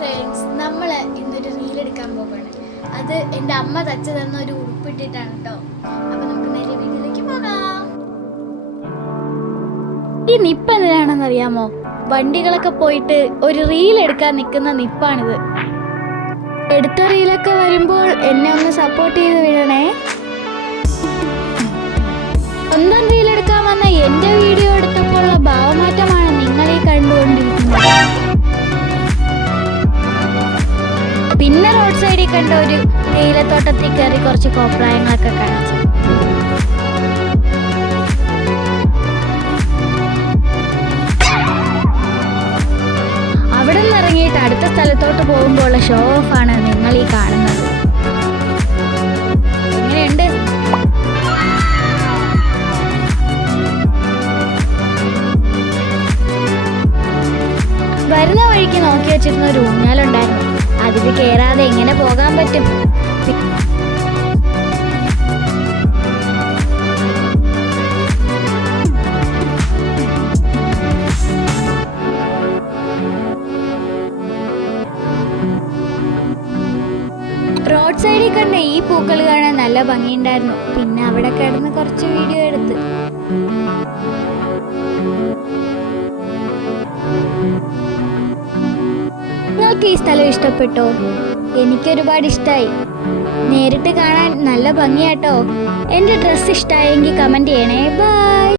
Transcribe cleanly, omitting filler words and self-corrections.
Friends, നമ്മൾ ഇന്നൊരു റീലെടുക്കാൻ പോവുകയാണ്. അത് എൻ്റെ അമ്മ തച്ച തന്ന ഒരു ഉടുപ്പിട്ടിട്ടാണ് കേട്ടോ. അപ്പം നമുക്ക് നേരെ വീട്ടിലേക്ക് പോകാം. ഈ നിപ്പ് എന്തിനാണെന്ന് അറിയാമോ? വണ്ടികളൊക്കെ പോയിട്ട് ഒരു റീലെടുക്കാൻ നിൽക്കുന്ന നിപ്പാണിത്. എടുത്ത റീലൊക്കെ വരുമ്പോൾ എന്നെ ഒന്ന് സപ്പോർട്ട് ചെയ്ത് വിടണേ. സ്വന്തം റീലെടുക്കാൻ വന്ന എൻ്റെ വീഡിയോ എടുത്തപ്പോഴുള്ള ഭാവമാറ്റമാണ് നിങ്ങളീ കണ്ടുകൊണ്ടിരിക്കുന്നത്. പിന്നെ റോഡ് സൈഡിൽ കണ്ട ഒരു തേയിലത്തോട്ടത്തിൽ കയറി കുറച്ച് കോപ്രായങ്ങളൊക്കെ കാണിച്ചു. അവിടെ നിന്ന് ഇറങ്ങിയിട്ട് അടുത്ത സ്ഥലത്തോട്ട് പോകുമ്പോഴുള്ള ഷോ ഓഫ് ആണ് നിങ്ങൾ ഈ കാണുന്നത്. എങ്ങനെയുണ്ട്? വരുന്ന വഴിക്ക് നോക്കി വെച്ചിരുന്ന ഒരു ഊഞ്ഞാലുണ്ടായിരുന്നു. അതിൽ കയറാതെ എങ്ങനെ പോകാൻ പറ്റും? റോഡ് സൈഡിൽ കണ്ട ഈ പൂക്കൾ കാണാൻ നല്ല ഭംഗിയുണ്ടായിരുന്നു. പിന്നെ അവിടെ കിടന്ന് കുറച്ച് വീഡിയോ എടുത്ത്. നിങ്ങൾക്ക് ഈ സ്ഥലം ഇഷ്ടപ്പെട്ടോ? എനിക്കൊരുപാട് ഇഷ്ടമായി. നേരിട്ട് കാണാൻ നല്ല ഭംഗിയാട്ടോ. എൻ്റെ ഡ്രസ്സ് ഇഷ്ടമായെങ്കിൽ കമൻറ്റ് ചെയ്യണേ. ബൈ.